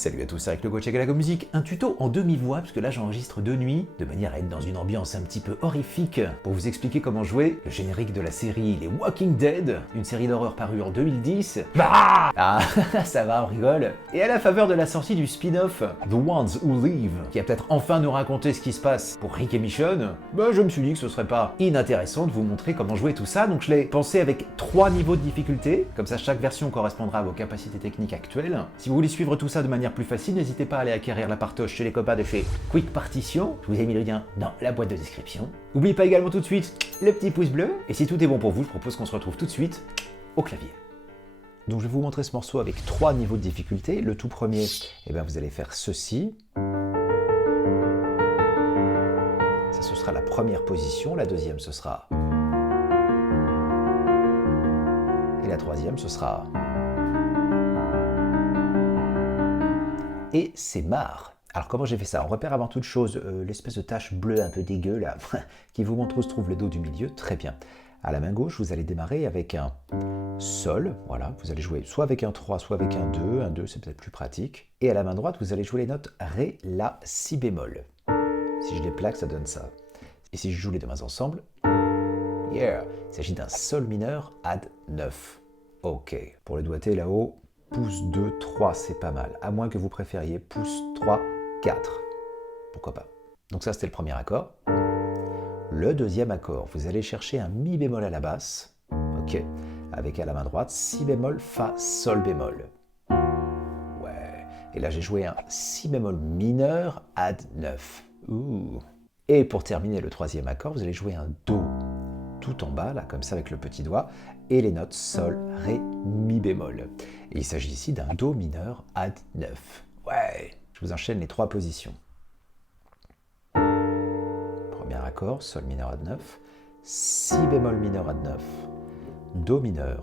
Salut à tous, c'est avec le coach Agalago Musique, un tuto en demi-voix, parce que là j'enregistre de nuit, de manière à être dans une ambiance un petit peu horrifique, pour vous expliquer comment jouer le générique de la série Les Walking Dead, une série d'horreur parue en 2010. Ah, ça va, on rigole. Et à la faveur de la sortie du spin-off The Ones Who Live, qui va peut-être enfin nous raconter ce qui se passe pour Rick et Michonne, je me suis dit que ce serait pas inintéressant de vous montrer comment jouer tout ça, donc je l'ai pensé avec 3 niveaux de difficulté, comme ça chaque version correspondra à vos capacités techniques actuelles. Si vous voulez suivre tout ça de manière plus facile, n'hésitez pas à aller acquérir la partoche chez les copains de chez Quick Partition, je vous ai mis le lien dans la boîte de description. N'oubliez pas également tout de suite le petit pouce bleu, et si tout est bon pour vous, je propose qu'on se retrouve tout de suite au clavier. Donc je vais vous montrer ce morceau avec 3 niveaux de difficulté. Le tout premier, vous allez faire ceci. Ça, ce sera la première position. La deuxième, ce sera... Et la troisième, ce sera... Et c'est marre. Alors comment j'ai fait ça? On repère avant toute chose l'espèce de tache bleue un peu dégueu là, qui vous montre où se trouve le Do du milieu. Très bien. À la main gauche, vous allez démarrer avec un Sol, voilà, vous allez jouer soit avec un 3, soit avec un 2. Un 2, c'est peut-être plus pratique. Et à la main droite, vous allez jouer les notes Ré, La, Si bémol. Si je les plaque, ça donne ça. Et si je joue les deux mains ensemble, yeah, il s'agit d'un Sol mineur add 9. Ok. Pour le doigté là-haut, pouce 2, 3, c'est pas mal. À moins que vous préfériez pouce 3, 4. Pourquoi pas. Donc ça, c'était le premier accord. Le deuxième accord, vous allez chercher un Mi bémol à la basse. Ok. Avec à la main droite, Si bémol, Fa, Sol bémol. Ouais. Et là, j'ai joué un Si bémol mineur add 9. Ouh. Et pour terminer le troisième accord, vous allez jouer un Do tout en bas, là, comme ça, avec le petit doigt, et les notes Sol, Ré, Mi bémol. Et il s'agit ici d'un Do mineur add 9. Ouais. Je vous enchaîne les 3 positions. Premier accord, Sol mineur add 9, Si bémol mineur add 9, Do mineur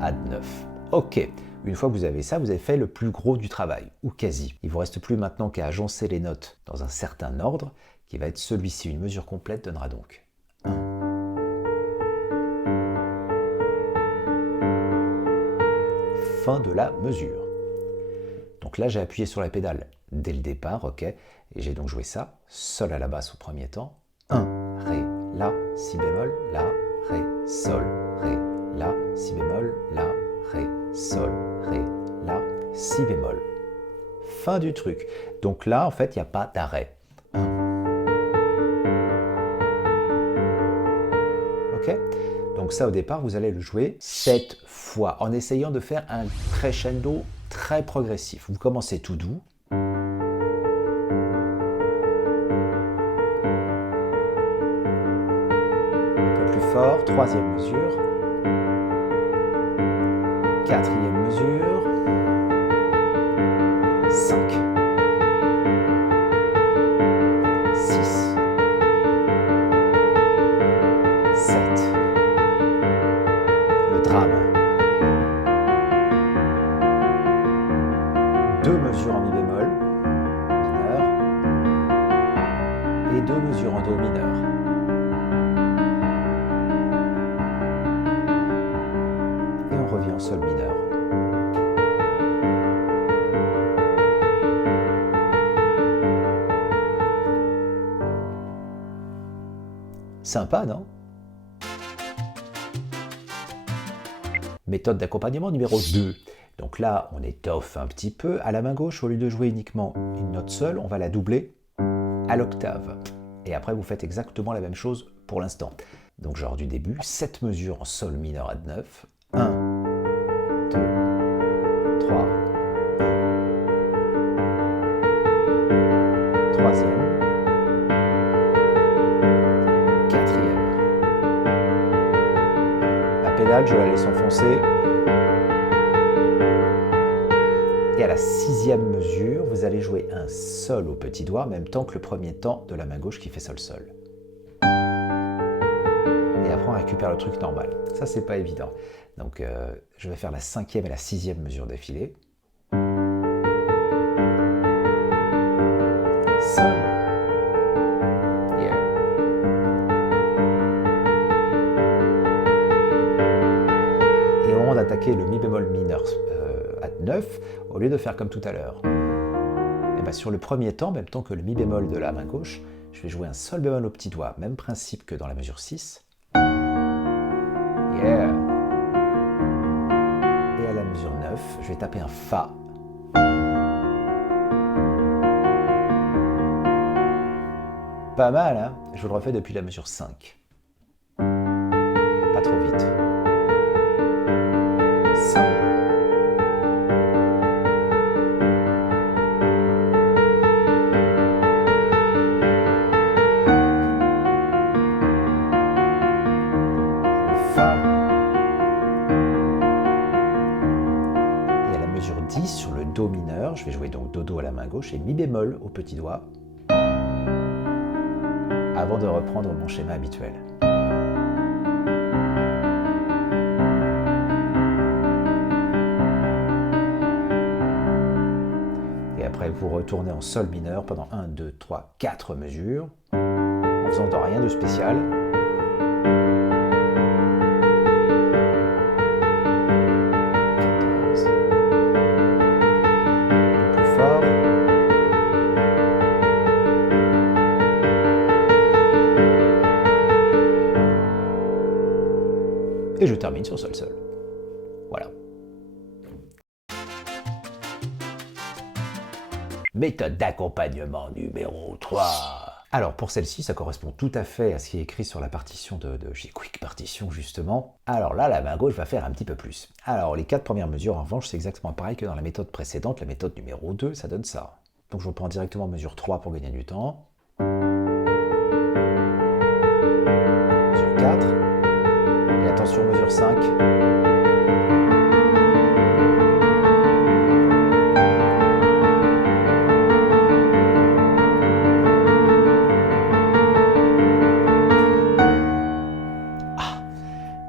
add 9. Ok, une fois que vous avez ça, vous avez fait le plus gros du travail, ou quasi. Il ne vous reste plus maintenant qu'à agencer les notes dans un certain ordre, qui va être celui-ci. Une mesure complète donnera donc 1. Fin de la mesure. Donc là, j'ai appuyé sur la pédale dès le départ, ok, et j'ai donc joué ça, Sol à la basse au premier temps, 1, Ré, La, Si bémol, La, Ré, Sol, Ré, La, Si bémol, La, Ré, Sol, Ré, La, Si bémol. Fin du truc. Donc là, en fait, il n'y a pas d'arrêt. 1. Ok? Donc ça, au départ, vous allez le jouer 7 fois, en essayant de faire un crescendo très progressif. Vous commencez tout doux. Un peu plus fort, troisième mesure. Quatrième mesure. 5. 6. 7. Le drame. 2 mesures en Mi bémol mineur et 2 mesures en Do mineur. Et on revient en Sol mineur. Sympa, non? Méthode d'accompagnement numéro 2. Donc là, on étoffe un petit peu. À la main gauche, au lieu de jouer uniquement une note seule, on va la doubler à l'octave. Et après, vous faites exactement la même chose pour l'instant. Donc genre du début, 7 mesures en Sol mineur add 9. 1, 2, 3. Troisième. Quatrième. La pédale, je la laisse enfoncer. Et à la 6e mesure, vous allez jouer un Sol au petit doigt en même temps que le premier temps de la main gauche qui fait Sol-Sol. Et après, on récupère le truc normal. Ça, c'est pas évident. Donc, je vais faire la 5e et la 6e mesure d'affilée. Sol. Yeah. Et au moment d'attaquer le Mi bémol mineur à 9, au lieu de faire comme tout à l'heure. Et bien sur le premier temps, même temps que le mi bémol de la main gauche, je vais jouer un sol bémol au petit doigt, même principe que dans la mesure 6. Yeah. Et à la mesure 9, je vais taper un Fa. Pas mal, hein? Je vous le refais depuis la mesure 5. Pas trop vite. Sol. Fa. Et à la mesure 10, sur le Do mineur, je vais jouer donc Do à la main gauche et Mi bémol au petit doigt, avant de reprendre mon schéma habituel. Et après, vous retournez en Sol mineur pendant 1, 2, 3, 4 mesures, en faisant rien de spécial. Et je termine sur Sol-Sol. Voilà. Méthode d'accompagnement numéro 3. Alors pour celle-ci, ça correspond tout à fait à ce qui est écrit sur la partition de chez Quick Partition justement. Alors là, la main gauche va faire un petit peu plus. Alors les 4 premières mesures, en revanche, c'est exactement pareil que dans la méthode précédente, la méthode numéro 2, ça donne ça. Donc je reprends directement mesure 3 pour gagner du temps. Mesure 4. Et attention, mesure 5.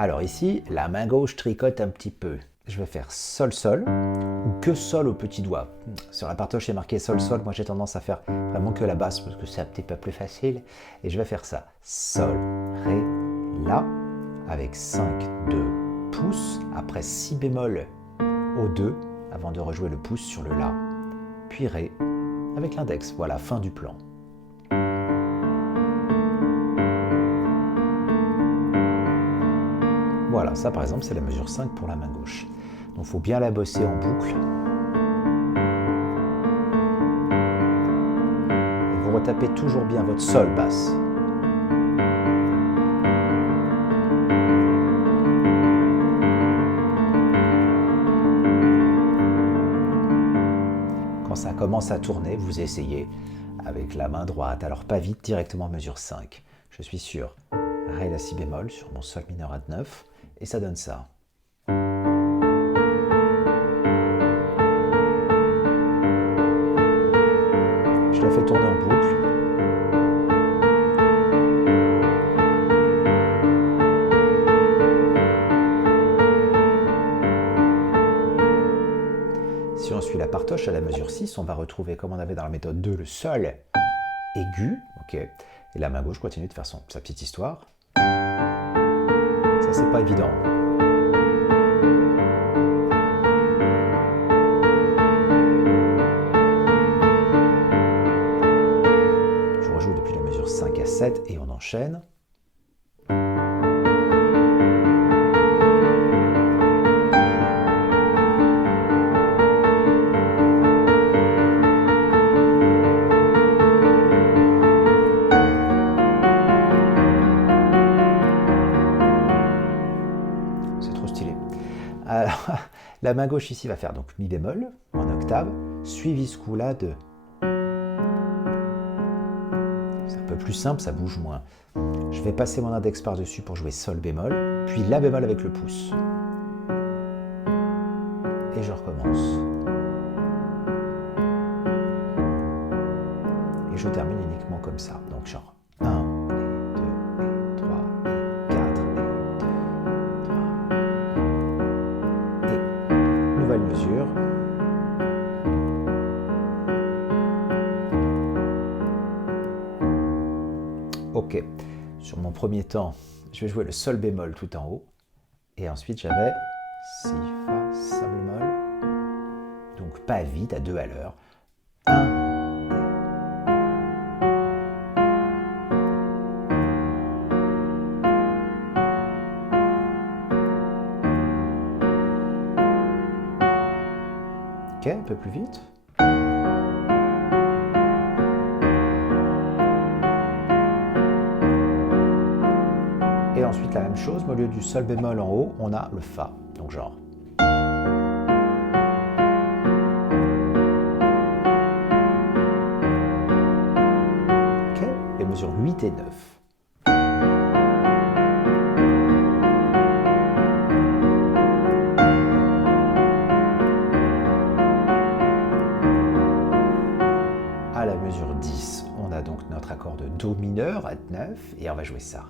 Alors ici, la main gauche tricote un petit peu. Je vais faire Sol-Sol ou que Sol au petit doigt. Sur la partoche, il est marqué Sol-Sol. Moi, j'ai tendance à faire vraiment que la basse parce que c'est un petit peu plus facile. Et je vais faire ça. Sol, Ré, La, avec 5, 2 pouces. Après Si bémol au 2, avant de rejouer le pouce sur le La. Puis Ré, avec l'index. Voilà, fin du plan. Voilà, ça par exemple, c'est la mesure 5 pour la main gauche. Donc il faut bien la bosser en boucle. Et vous retapez toujours bien votre Sol basse. Quand ça commence à tourner, vous essayez avec la main droite. Alors pas vite, directement mesure 5. Je suis sur Ré, La, Si bémol sur mon Sol mineur à 9. Et ça donne ça. Je la fais tourner en boucle. Si on suit la partoche à la mesure 6, on va retrouver, comme on avait dans la méthode 2, le Sol aigu. Okay. Et la main gauche continue de faire sa petite histoire. Ça, c'est pas évident. Je rejoue depuis la mesure 5 à 7 et on enchaîne. Alors, la main gauche ici va faire donc Mi bémol en octave, suivi ce coup-là de... C'est un peu plus simple, ça bouge moins. Je vais passer mon index par-dessus pour jouer Sol bémol, puis La bémol avec le pouce. Et je recommence. Et je termine uniquement comme ça. Donc genre 1, 2, 3, 4, 2, 3. Et nouvelle mesure. Ok, sur mon premier temps, je vais jouer le Sol bémol tout en haut. Et ensuite, j'avais Si, Fa, Sol bémol. Donc pas vite, à 2 à l'heure. 1. Ok, un peu plus vite. Et ensuite la même chose, mais au lieu du sol bémol en haut, on a le fa. Donc genre. Ok, et mesure 8 et 9. À la mesure 10, on a donc notre accord de Do mineur à 9 et on va jouer ça.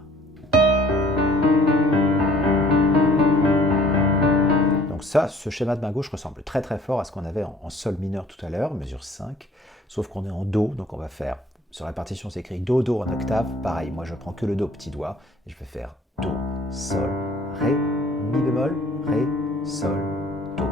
Donc ça, ce schéma de main gauche ressemble très très fort à ce qu'on avait en Sol mineur tout à l'heure, mesure 5, sauf qu'on est en Do, donc on va faire, sur la partition c'est écrit Do, Do en octave, pareil, moi je prends que le Do petit doigt, et je vais faire Do, Sol, Ré, Mi bémol, Ré, Sol, Do.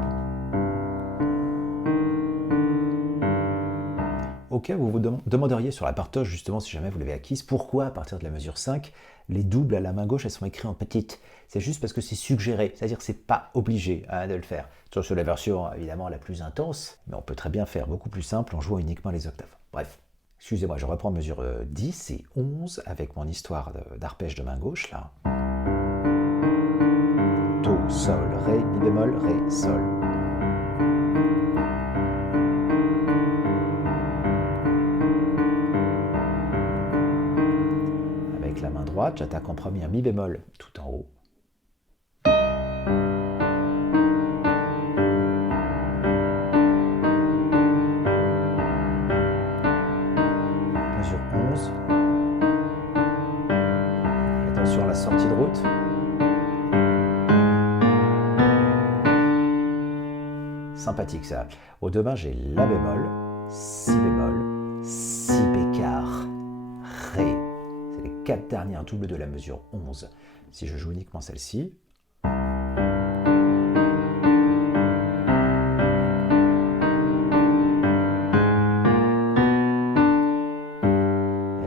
Ok, vous vous demanderiez sur la partoche, justement, si jamais vous l'avez acquise, pourquoi à partir de la mesure 5, les doubles à la main gauche, elles sont écrites en petite. C'est juste parce que c'est suggéré, c'est-à-dire que c'est pas obligé de le faire. Sur la version, évidemment, la plus intense, mais on peut très bien faire beaucoup plus simple en jouant uniquement les octaves. Bref, excusez-moi, je reprends mesure 10 et 11 avec mon histoire d'arpège de main gauche, là. Do, Sol, Ré, Mi bémol, Ré, Sol. La main droite, j'attaque en premier un Mi bémol tout en haut. Mesure 11. Attention à la sortie de route. Sympathique ça. Aux deux mains, j'ai La bémol, Si bémol, Si bécard, Ré. C'est les 4 dernières doubles de la mesure 11. Si je joue uniquement celle-ci, et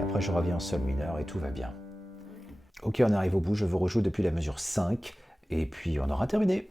après je reviens en Sol mineur et tout va bien. Ok, on arrive au bout, je vous rejoue depuis la mesure 5, et puis on aura terminé.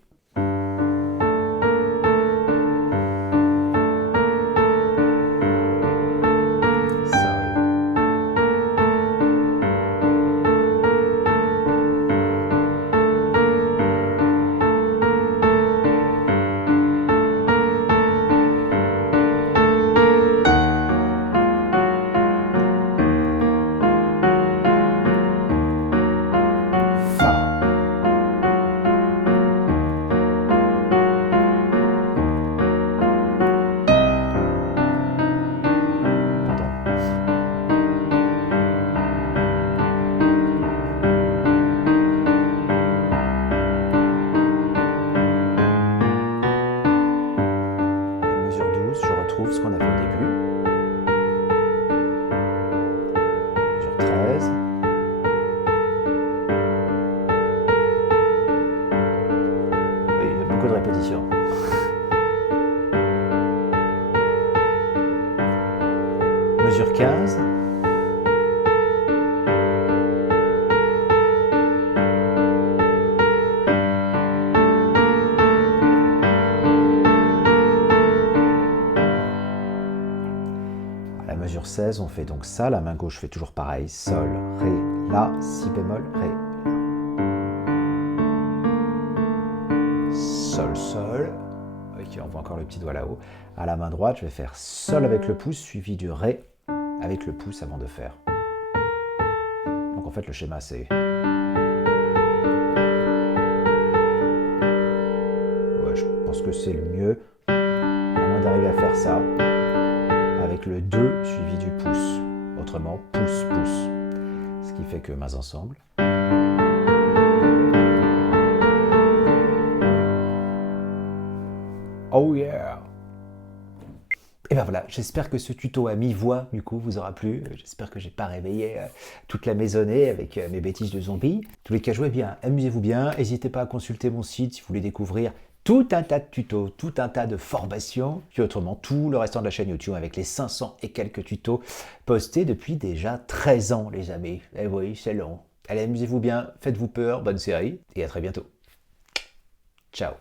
Ce qu'on avait au début. Mesure 13. Oui, il y a beaucoup de répétitions. Mesure 15. Mesure 16, on fait donc ça, la main gauche fait toujours pareil, Sol, Ré, La, Si bémol, Ré, La. Sol, Sol, ok, on voit encore le petit doigt là-haut. À la main droite, je vais faire Sol avec le pouce, suivi du Ré avec le pouce avant de faire. Donc en fait, le schéma c'est... Ouais, je pense que c'est le mieux, à moins d'arriver à faire ça. Avec le 2 suivi du pouce. Autrement, pouce, pouce. Ce qui fait que mains ensemble. Oh yeah! Et ben voilà, j'espère que ce tuto à mi-voix, du coup, vous aura plu. J'espère que j'ai pas réveillé toute la maisonnée avec mes bêtises de zombies. En tous les cas, jouez bien, amusez-vous bien. N'hésitez pas à consulter mon site si vous voulez découvrir tout un tas de tutos, tout un tas de formations, puis autrement tout le restant de la chaîne YouTube avec les 500 et quelques tutos postés depuis déjà 13 ans, les amis. Eh oui, c'est long. Allez, amusez-vous bien, faites-vous peur, bonne série, et à très bientôt. Ciao.